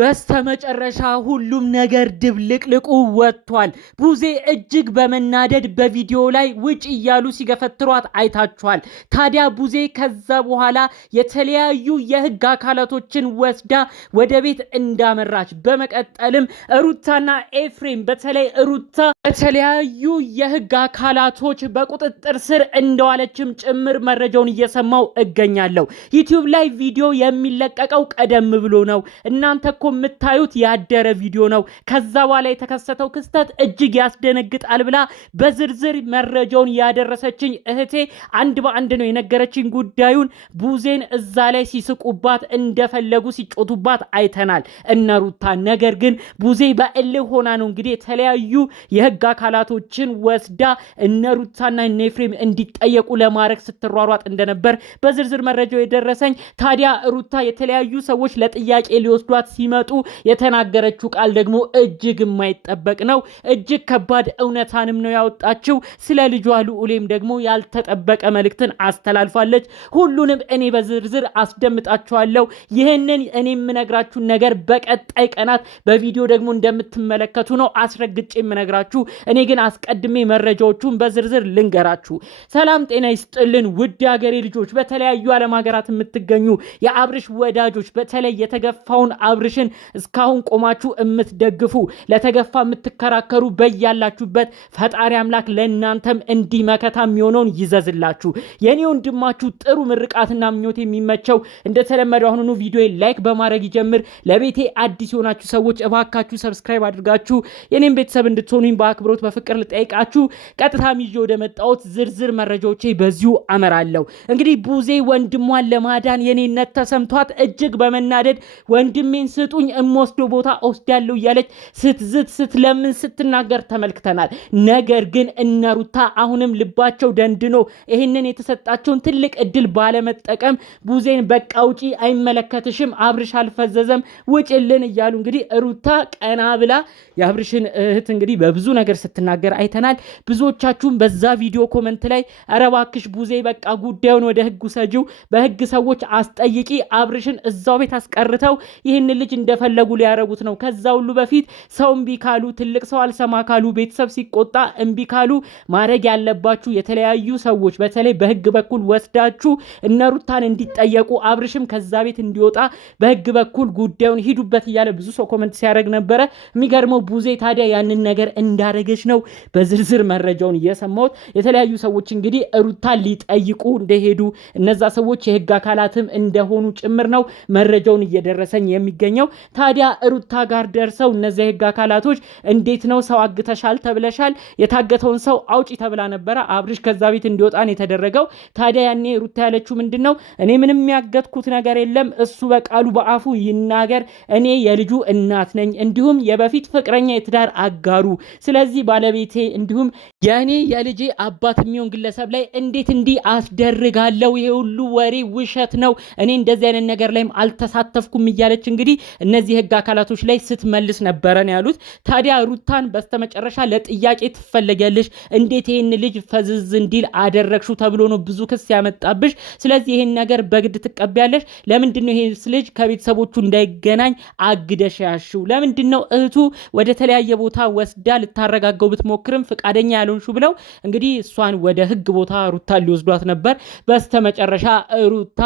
በስተመጨረሻ ሁሉም ነገር ድብልቅልቁ ወጥቷል። ቡዜ እጅግ በመናደድ በቪዲዮ ላይ ውጭ እያሉ ሲገፈትሯት አይታችኋል። ታዲያ ቡዜ ከዛ በኋላ የተለያዩ የህግ አካላቶችን ወስዳ ወደ ቤት እንዳመራች፣ በመቀጠልም ሩታና ኤፍሬም በተለይ ሩታ የተለያዩ የህግ አካላቶች በቁጥጥር ስር እንደዋለችም ጭምር መረጃውን እየሰማው እገኛለሁ። ዩቲዩብ ላይ ቪዲዮ የሚለቀቀው ቀደም ብሎ ነው። እናንተ እኮ የምታዩት ያደረ ቪዲዮ ነው። ከዛ በኋላ የተከሰተው ክስተት እጅግ ያስደነግጣል ብላ በዝርዝር መረጃውን ያደረሰችኝ እህቴ አንድ በአንድ ነው የነገረችኝ ጉዳዩን። ቡዜን እዛ ላይ ሲስቁባት እንደፈለጉ ሲጮቱባት አይተናል እነሩታ። ነገር ግን ቡዜ በእልህ ሆና ነው እንግዲህ የተለያዩ የህግ አካላቶችን ወስዳ እነሩታና ኤፍሬም እንዲጠየቁ ለማድረግ ስትሯሯጥ እንደነበር በዝርዝር መረጃው የደረሰኝ። ታዲያ ሩታ የተለያዩ ሰዎች ለጥያቄ ሊወስዷት ሲመጡ የተናገረችው ቃል ደግሞ እጅግ የማይጠበቅ ነው። እጅግ ከባድ እውነታንም ነው ያወጣችው። ስለ ልጇ ልዑሌም ደግሞ ያልተጠበቀ መልእክትን አስተላልፋለች። ሁሉንም እኔ በዝርዝር አስደምጣችኋለሁ። ይህንን እኔ የምነግራችሁን ነገር በቀጣይ ቀናት በቪዲዮ ደግሞ እንደምትመለከቱ ነው አስረግጬ የምነግራችሁ። እኔ ግን አስቀድሜ መረጃዎቹን በዝርዝር ልንገራችሁ። ሰላም ጤና ይስጥልን ውድ ሀገሬ ልጆች፣ በተለያዩ ዓለም ሀገራት የምትገኙ የአብርሽ ወዳጆች፣ በተለይ የተገፋውን አብርሽን እስካሁን ቆማችሁ የምትደግፉ፣ ለተገፋ የምትከራከሩ በያላችሁበት ፈጣሪ አምላክ ለእናንተም እንዲህ መከታ የሚሆነውን ይዘዝላችሁ። የኔ ወንድማችሁ ጥሩ ምርቃትና ምኞት የሚመቸው እንደተለመደው አሁኑኑ ቪዲዮ ላይክ በማድረግ ይጀምር። ለቤቴ አዲስ የሆናችሁ ሰዎች እባካችሁ ሰብስክራይብ አድርጋችሁ የኔን ቤተሰብ እንድትሆኑኝ በአክብሮት በፍቅር ልጠይቃችሁ። ቀጥታ ይዤ ወደ መጣሁት ዝርዝር መረጃዎቼ በዚሁ አመራለሁ። እንግዲህ ቡዜ ወንድሟን ለማዳን የኔነት ተሰምቷት እጅግ በመናደድ ወንድሜን ስጡኝ እምወስዶ ቦታ ወስዳለሁ እያለች ስትዝት ስትለምን ስትናገር ተመልክተናል። ነገር ግን እነሩታ አሁንም ልባቸው ደንድኖ ይህንን የተሰጣቸውን ትልቅ እድል ባለመጠቀም ቡዜን በቃ ውጪ፣ አይመለከትሽም፣ አብርሽ አልፈዘዘም፣ ውጭልን እያሉ እንግዲህ ሩታ ቀና ብላ የአብርሽን እህት እንግዲህ በብዙ ነገር ስትናገር አይተናል። ብዙዎቻችሁም በዛ ቪዲዮ ኮመንት ላይ ኧረ እባክሽ ቡዜ በቃ ጉዳዩን ወደ ህግ ውሰጂው፣ በህግ ሰዎች አስጠይቂ፣ አብርሽን እዛው ቤት አስቀርተው ይህን ልጅ እንደፈለጉ ሊያረጉት ነው። ከዛ ሁሉ በፊት ሰው እምቢ ካሉ፣ ትልቅ ሰው አልሰማ ካሉ፣ ቤተሰብ ሲቆጣ እምቢ ካሉ ማድረግ ያለባችሁ የተለያዩ ሰዎች በተለይ በህግ በኩል ወስዳችሁ እነሩታን እንዲጠየቁ፣ አብርሽም ከዛ ቤት እንዲወጣ በህግ በኩል ጉዳዩን ሂዱበት እያለ ብዙ ሰው ኮመንት ሲያደርግ ነበረ። የሚገርመው ቡዜ ታዲያ ያንን ነገር እንዳረገች ነው በዝርዝር መረጃውን እየሰማሁት። የተለያዩ ሰዎች እንግዲህ ሩታን ሊጠይቁ እንደሄዱ እነዛ ሰዎች የህግ አካላትም እንደሆኑ ጭምር ነው መረጃውን እየደረሰኝ የሚገኘው። ታዲያ ሩታ ጋር ደርሰው እነዚህ የህግ አካላቶች እንዴት ነው ሰው አግተሻል ተብለሻል፣ የታገተውን ሰው አውጪ ተብላ ነበረ። አብርሽ ከዛ ቤት እንዲወጣን የተደረገው። ታዲያ ያኔ ሩታ ያለችው ምንድነው? እኔ ምንም ያገትኩት ነገር የለም፣ እሱ በቃሉ በአፉ ይናገር፣ እኔ የልጁ እናት ነኝ፣ እንዲሁም የበፊት ፍቅረኛ የትዳር አጋሩ፣ ስለዚህ ባለቤቴ እንዲሁም የእኔ የልጄ አባት የሚሆን ግለሰብ ላይ እንዴት እንዲህ አስደርጋለሁ? ይሄ ሁሉ ወሬ ውሸት ነው፣ እኔ እንደዚህ አይነት ነገር ላይም አልተሳተፍኩም እያለች እንግዲህ እነዚህ ህግ አካላቶች ላይ ስትመልስ ነበረ ነው ያሉት። ታዲያ ሩታን በስተመጨረሻ ለጥያቄ ትፈለጊያለሽ፣ እንዴት ይሄን ልጅ ፈዝዝ እንዲል አደረግሽው ተብሎ ነው ብዙ ክስ ያመጣብሽ። ስለዚህ ይሄን ነገር በግድ ትቀበያለሽ። ለምንድነው ይሄ ልጅ ከቤተሰቦቹ እንዳይገናኝ አግደሽ ያሽው? ለምንድነው እህቱ ወደ ተለያየ ቦታ ወስዳ ልታረጋገው ብትሞክርም ፍቃደኛ ያልሆንሽው ብለው እንግዲህ እሷን ወደ ህግ ቦታ ሩታ ሊወስዷት ነበር። በስተመጨረሻ ሩታ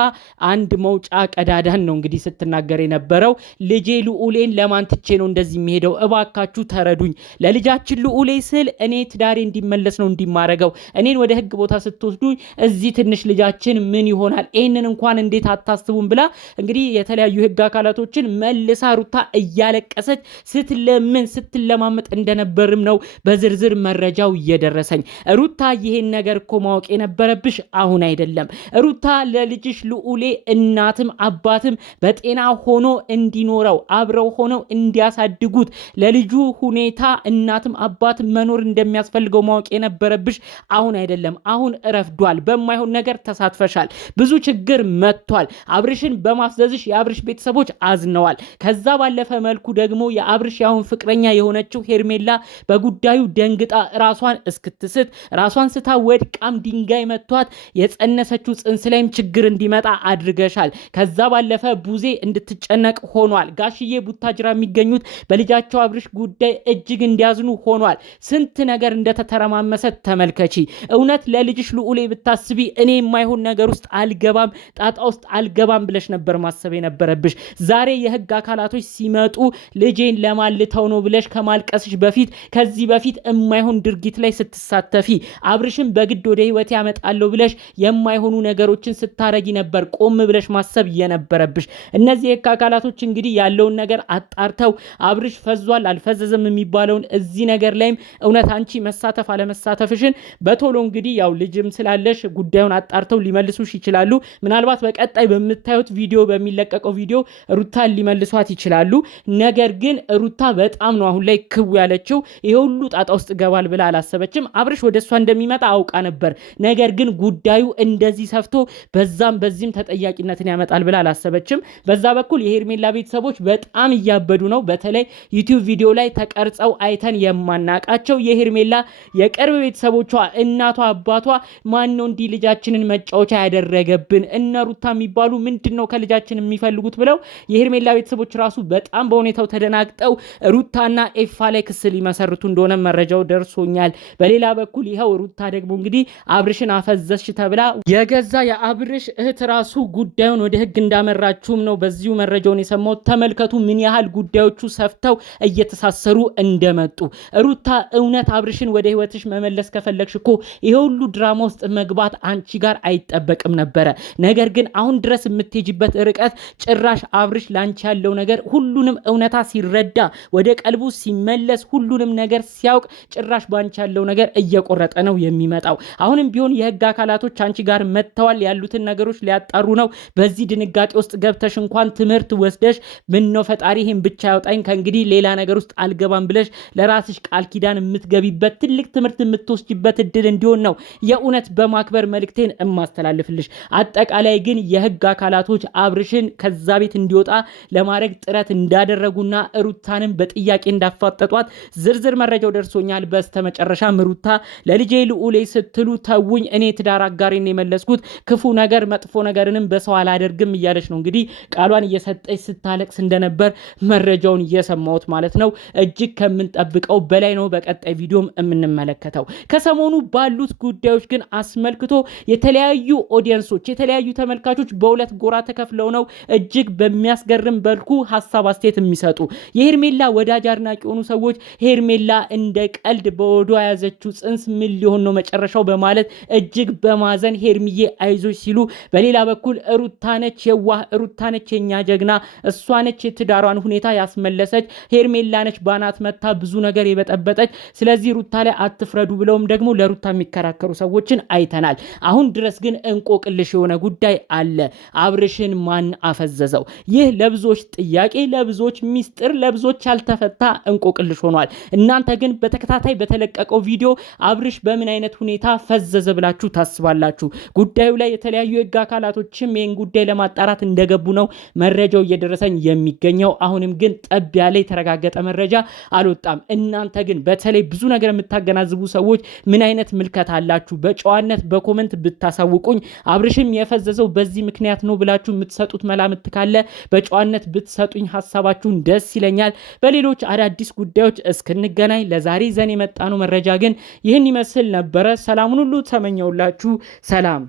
አንድ መውጫ ቀዳዳን ነው እንግዲህ ስትናገር የነበረው። ልጄ ልዑሌን ለማን ትቼ ነው እንደዚህ የሚሄደው? እባካችሁ ተረዱኝ። ለልጃችን ልዑሌ ስል እኔ ትዳሬ እንዲመለስ ነው እንዲማረገው። እኔን ወደ ህግ ቦታ ስትወስዱኝ እዚህ ትንሽ ልጃችን ምን ይሆናል? ይህንን እንኳን እንዴት አታስቡም? ብላ እንግዲህ የተለያዩ ህግ አካላቶችን መልሳ ሩታ እያለቀሰች ስትለምን ስትለማመጥ እንደነበርም ነው በዝርዝር መረጃው እየደረሰኝ። ሩታ ይሄን ነገር እኮ ማወቅ የነበረብሽ አሁን አይደለም። ሩታ ለልጅሽ ልዑሌ እናትም አባትም በጤና ሆኖ እንዲኖረው አብረው ሆነው እንዲያሳድጉት ለልጁ ሁኔታ እናትም አባትም መኖር እንደሚያስፈልገው ማወቅ የነበረብሽ አሁን አይደለም። አሁን ረፍዷል። በማይሆን ነገር ተሳትፈሻል። ብዙ ችግር መጥቷል። አብርሽን በማፍዘዝሽ የአብርሽ ቤተሰቦች አዝነዋል። ከዛ ባለፈ መልኩ ደግሞ የአብርሽ ያሁን ፍቅረኛ የሆነችው ሄርሜላ በጉዳዩ ደንግጣ ራሷን እስክትስት ራሷን ስታ ወድቃም ድንጋይ መቷት የጸነሰችው ጽንስ ላይም ችግር እንዲመጣ አድርገሻል። ከዛ ባለፈ ቡዜ እንድትጨነቅ ሆኗል። ሆኗል። ጋሽዬ ቡታጅራ የሚገኙት በልጃቸው አብርሽ ጉዳይ እጅግ እንዲያዝኑ ሆኗል። ስንት ነገር እንደተተረማመሰ ተመልከቺ። እውነት ለልጅሽ ልዑሌ ብታስቢ እኔ የማይሆን ነገር ውስጥ አልገባም፣ ጣጣ ውስጥ አልገባም ብለሽ ነበር ማሰብ የነበረብሽ። ዛሬ የህግ አካላቶች ሲመጡ ልጄን ለማልተው ነው ብለሽ ከማልቀስሽ በፊት ከዚህ በፊት የማይሆን ድርጊት ላይ ስትሳተፊ አብርሽን በግድ ወደ ህይወት ያመጣለሁ ብለሽ የማይሆኑ ነገሮችን ስታረጊ ነበር ቆም ብለሽ ማሰብ የነበረብሽ። እነዚህ የህግ አካላቶች እንግዲህ ያለውን ነገር አጣርተው አብርሽ ፈዟል አልፈዘዘም የሚባለውን እዚህ ነገር ላይም እውነት አንቺ መሳተፍ አለመሳተፍሽን በቶሎ እንግዲህ ያው ልጅም ስላለሽ ጉዳዩን አጣርተው ሊመልሱሽ ይችላሉ። ምናልባት በቀጣይ በምታዩት ቪዲዮ በሚለቀቀው ቪዲዮ ሩታን ሊመልሷት ይችላሉ። ነገር ግን ሩታ በጣም ነው አሁን ላይ ክው ያለችው። ይሄ ሁሉ ጣጣ ውስጥ ገባል ብላ አላሰበችም። አብርሽ ወደሷ እንደሚመጣ አውቃ ነበር። ነገር ግን ጉዳዩ እንደዚህ ሰፍቶ በዛም በዚህም ተጠያቂነትን ያመጣል ብላ አላሰበችም። በዛ በኩል የሄርሜላ ቤተሰቦች በጣም እያበዱ ነው። በተለይ ዩቲዩብ ቪዲዮ ላይ ተቀርጸው አይተን የማናቃቸው የሄርሜላ የቅርብ ቤተሰቦቿ እናቷ፣ አባቷ ማነው እንዲህ ልጃችንን መጫወቻ ያደረገብን እነ ሩታ የሚባሉ ምንድነው ከልጃችን የሚፈልጉት ብለው የሄርሜላ ቤተሰቦች ራሱ በጣም በሁኔታው ተደናግጠው ሩታና ኤፋ ላይ ክስ ሊመሰርቱ እንደሆነ መረጃው ደርሶኛል። በሌላ በኩል ይኸው ሩታ ደግሞ እንግዲህ አብርሽን አፈዘዝሽ ተብላ የገዛ የአብርሽ እህት ራሱ ጉዳዩን ወደ ህግ እንዳመራችሁም ነው በዚሁ መረጃውን የሰማው። ተመልከቱ ምን ያህል ጉዳዮቹ ሰፍተው እየተሳሰሩ እንደመጡ። ሩታ እውነት አብርሽን ወደ ህይወትሽ መመለስ ከፈለግሽ እኮ ይሄ ሁሉ ድራማ ውስጥ መግባት አንቺ ጋር አይጠበቅም ነበረ። ነገር ግን አሁን ድረስ የምትሄጂበት ርቀት ጭራሽ አብርሽ ላንቺ ያለው ነገር ሁሉንም እውነታ ሲረዳ ወደ ቀልቡ ሲመለስ ሁሉንም ነገር ሲያውቅ ጭራሽ ባንቺ ያለው ነገር እየቆረጠ ነው የሚመጣው። አሁንም ቢሆን የህግ አካላቶች አንቺ ጋር መጥተዋል፣ ያሉትን ነገሮች ሊያጣሩ ነው። በዚህ ድንጋጤ ውስጥ ገብተሽ እንኳን ትምህርት ወስደሽ ምን ነው ፈጣሪ ይሄን ብቻ ያውጣኝ ከእንግዲህ ሌላ ነገር ውስጥ አልገባም ብለሽ ለራስሽ ቃል ኪዳን የምትገቢበት ትልቅ ትምህርት የምትወስጂበት እድል እንዲሆን ነው የእውነት በማክበር መልእክቴን እማስተላልፍልሽ። አጠቃላይ ግን የህግ አካላቶች አብርሽን ከዛ ቤት እንዲወጣ ለማድረግ ጥረት እንዳደረጉና ሩታንም በጥያቄ እንዳፋጠጧት ዝርዝር መረጃው ደርሶኛል። በስተመጨረሻም ሩታ ለልጄ ልዑሌ ስትሉ ተውኝ፣ እኔ ትዳር አጋሬን የመለስኩት ክፉ ነገር መጥፎ ነገርንም በሰው አላደርግም እያለች ነው እንግዲህ ቃሏን እየሰጠች ስታለቅስ እንደነበር መረጃውን እየሰማሁት ማለት ነው። እጅግ ከምንጠብቀው በላይ ነው በቀጣይ ቪዲዮም የምንመለከተው። ከሰሞኑ ባሉት ጉዳዮች ግን አስመልክቶ የተለያዩ ኦዲየንሶች የተለያዩ ተመልካቾች በሁለት ጎራ ተከፍለው ነው እጅግ በሚያስገርም በልኩ ሀሳብ አስተያየት የሚሰጡ። የሄርሜላ ወዳጅ አድናቂ የሆኑ ሰዎች ሄርሜላ እንደ ቀልድ በወዷ ያዘችው ጽንስ ምን ሊሆን ነው መጨረሻው በማለት እጅግ በማዘን ሄርሚዬ አይዞች ሲሉ፣ በሌላ በኩል ሩታነች የዋህ ሩታነች የኛ ጀግና እሷነች የትዳሯን ሁኔታ ያስመለሰች ሄርሜላነች ባናት መታ ብዙ ነገር የበጠበጠች ስለዚህ ሩታ ላይ አትፍረዱ ብለውም ደግሞ ለሩታ የሚከራከሩ ሰዎችን አይተናል። አሁን ድረስ ግን እንቆቅልሽ የሆነ ጉዳይ አለ። አብርሽን ማን አፈዘዘው? ይህ ለብዙዎች ጥያቄ፣ ለብዙዎች ሚስጥር፣ ለብዙዎች ያልተፈታ እንቆቅልሽ ሆኗል። እናንተ ግን በተከታታይ በተለቀቀው ቪዲዮ አብርሽ በምን አይነት ሁኔታ ፈዘዘ ብላችሁ ታስባላችሁ? ጉዳዩ ላይ የተለያዩ የህግ አካላቶችም ይህን ጉዳይ ለማጣራት እንደገቡ ነው መረጃው እየደረሰኝ የሚገኘው። አሁንም ግን ጠብ ያለ የተረጋገጠ መረጃ አልወጣም። እናንተ ግን በተለይ ብዙ ነገር የምታገናዝቡ ሰዎች ምን አይነት ምልከታ አላችሁ? በጨዋነት በኮመንት ብታሳውቁኝ። አብርሽም የፈዘዘው በዚህ ምክንያት ነው ብላችሁ የምትሰጡት መላምት ካለ በጨዋነት ብትሰጡኝ ሀሳባችሁን ደስ ይለኛል። በሌሎች አዳዲስ ጉዳዮች እስክንገናኝ ለዛሬ ዘን የመጣነው መረጃ ግን ይህን ይመስል ነበረ። ሰላሙን ሁሉ ተመኘውላችሁ። ሰላም